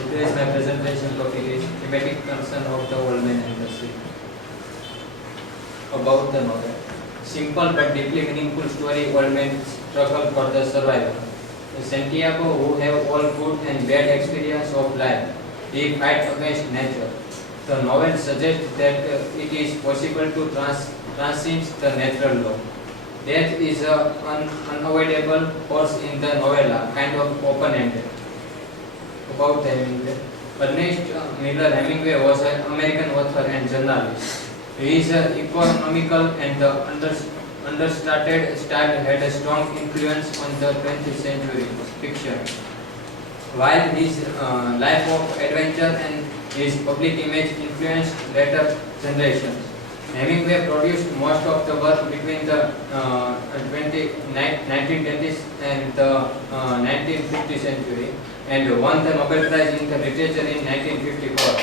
Today's my presentation topic is thematic concern of the old man and the sea. About the novel. Simple but deeply meaningful story, old men struggle for the survival. Santiago, who have all good and bad experience of life, he fight against nature. The novel suggests that it is possible to transcend the natural law. Death is an unavoidable force in the novella, kind of open-ended. About Hemingway. Ernest Miller Hemingway was an American author and journalist. His economical and understated style had a strong influence on the 20th century fiction. While his life of adventure and his public image influenced later generations, Hemingway produced most of the work between the 1920s and the 1950th century and won the Nobel Prize in the Literature in 1954.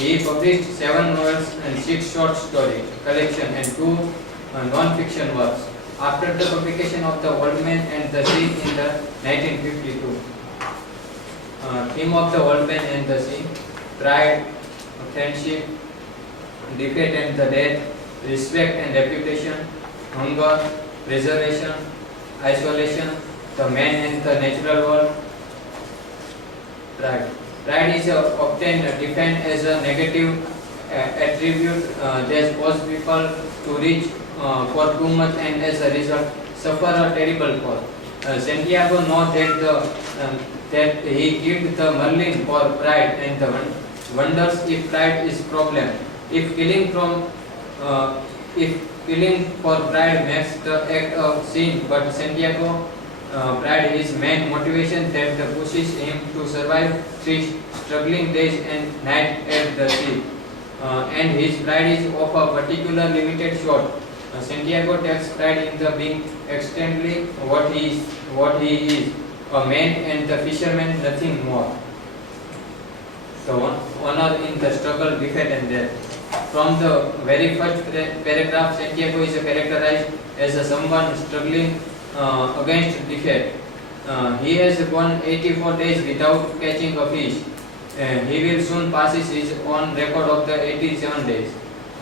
He published 7 novels and 6 short story collections and 2 non-fiction works. After the publication of The Old Man and the Sea in the 1952, theme of The Old Man and the Sea: pride, friendship, defeat and the death, respect and reputation, hunger, preservation, isolation, the man and the natural world. Pride. Pride is often defined as a negative attribute that causes people to reach for too much and as a result suffer a terrible fall. Santiago knows that he killed the Merlin for pride and wonders if pride is problem. If killing for pride makes the act of sin, but Santiago pride is main motivation that pushes him to survive 3 struggling days and nights at the sea. And his pride is of a particular limited sort. Santiago takes pride in the being extremely what he is, a man and the fisherman, nothing more. The honor in the struggle, defeat and death. From the very first paragraph, Santiago is characterized as someone struggling against defeat. He has gone 84 days without catching a fish. He will soon pass his own record of the 87 days.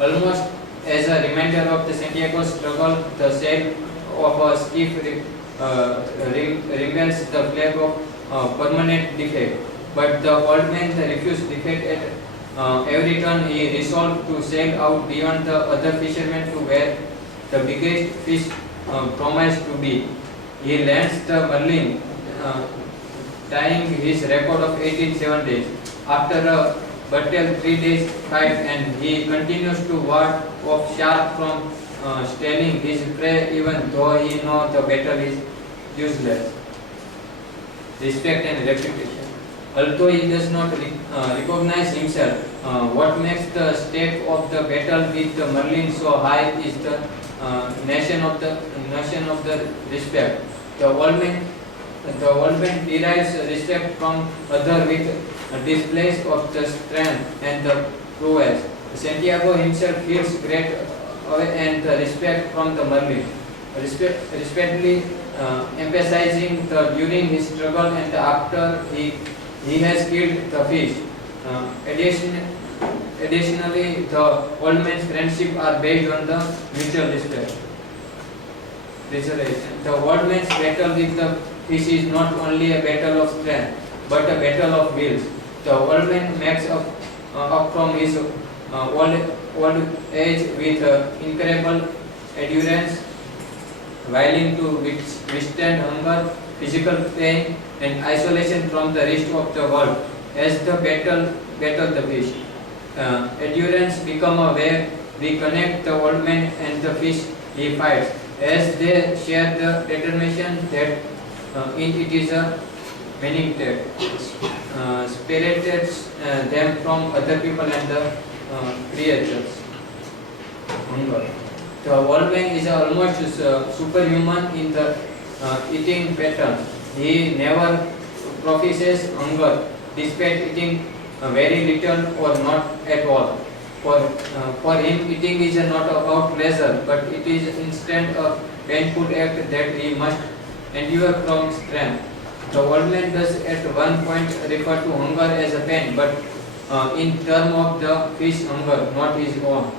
Almost as a reminder of the Santiago's struggle, the sail of a skiff reveals the flag of permanent defeat. But the old man refused defeat at every turn. He resolved to sail out beyond the other fishermen to where the biggest fish promised to be. He lands the Merlin, tying his record of 87 days. After a battle 3 days fight, and he continues to ward off shark from stealing his prey even though he knows the battle is useless. Respect and reputation. Although he does not recognize himself, what makes the stake of the battle with the Merlin so high is the nation of the respect. The old man derives respect from others with displays of the strength and the prowess. Santiago himself feels great and the respect from the Merlin, respectfully emphasizing the during his struggle and after he has killed the fish. Additionally, the old man's friendship are based on the mutual respect. Preservation. The old man's battle with the fish is not only a battle of strength, but a battle of wills. The old man makes up from his old age with incredible endurance, willing to withstand hunger, physical pain, and isolation from the rest of the world. As the battle the fish, endurance become a way we connect the old man and the fish he fights, as they share the determination that in it is a meaning that separated them from other people and the creatures. Hunger. The old man is almost superhuman in the eating pattern. He never professes hunger, despite eating very little or not at all. For him, eating is not about pleasure, but it is instead a painful act that he must endure from strength. The old man does at one point refer to hunger as a pain, but in term of the fish hunger, not his own.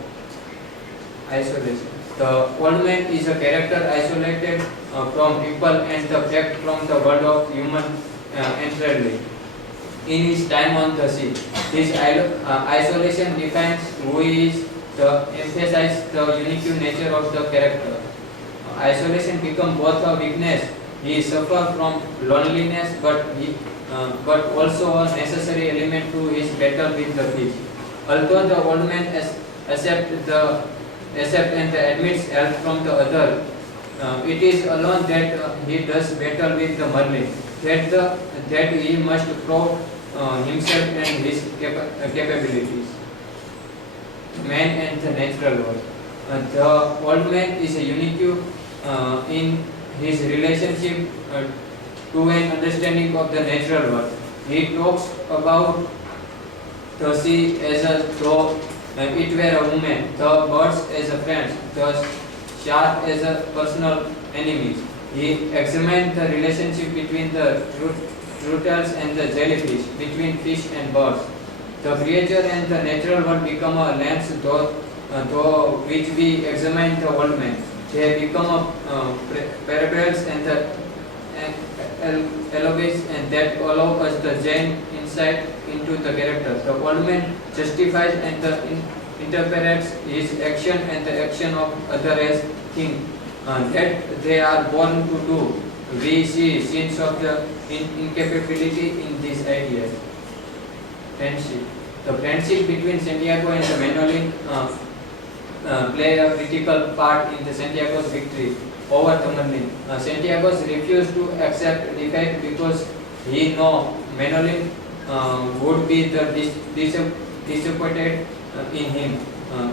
Isolation. The old man is a character isolated from people and the fact from the world of human entirely. In his time on the sea, his isolation defines who he is, emphasizes the unique nature of the character. Isolation becomes both a weakness. He suffers from loneliness, but also a necessary element to his battle with the fish. Although the old man accept and admits help from the other, it is alone that he does battle with the marlin. That he must prove himself and his capabilities. Man and the natural world. The old man is a unique in his relationship to an understanding of the natural world. He talks about the sea as a though it were a woman, the birds as a friend, the shark as a personal enemies. He examined the relationship between the turtles and the jellyfish, between fish and birds. The creature and the natural world become a lens through which we examine the old man. They become a parables and the eloges and that allow us the Jain insight into the character. The old man justifies and interprets his action and the action of others as things that they are born to do. We see scenes of the incapability in these ideas. Friendship. The friendship between Santiago and the Manolin play a critical part in the Santiago's victory over the Manolin. Santiago refused to accept defeat because he know Manolin would be the disappointed in him.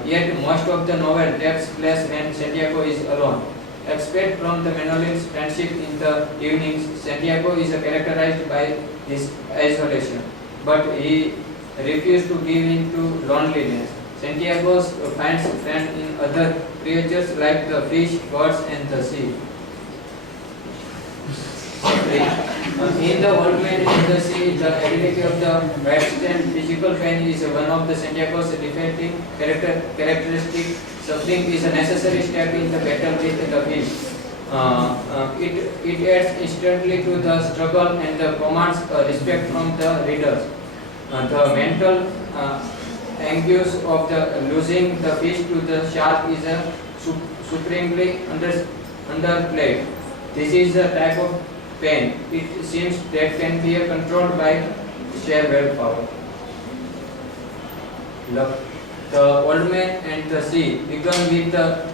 Yet most of the novel takes place when Santiago is alone. Except from the Manolin's friendship in the evenings, Santiago is characterized by his isolation, but he refused to give in to loneliness. Santiago finds friends in other creatures like the fish, birds, and the sea. In the old man and the sea, the ability of the withstand physical pain is one of the Santiago's defining characteristic. Suffering is a necessary step in the battle with the fish. It adds instantly to the struggle and commands respect from the readers. The mental anguish of the losing the fish to the shark is supremely underplayed. This is a type of pain. It seems that can be controlled by sheer willpower. Love. The old man and the sea begin with the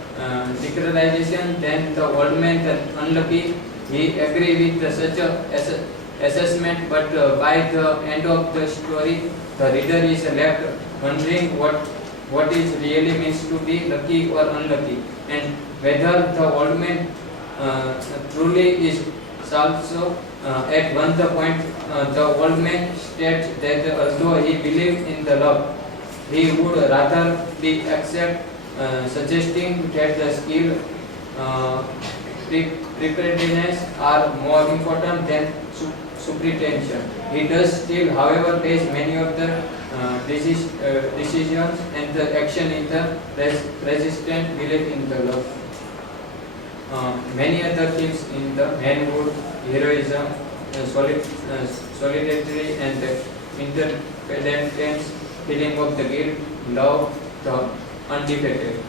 declaration, then the old man, the unlucky, he agree with such a assessment, but by the end of the story, the reader is left wondering what it really means to be lucky or unlucky, and whether the old man truly is also. At one point, the old man states that although he believed in the love, he would rather be accept, suggesting that the skill, preparedness are more important than superstition. He does still, however, place many of the decisions and the action in the resistant belief in the love. Many other themes in the manhood, heroism, solidarity, and interdependence, feeling of the guilt, love, the undefeated.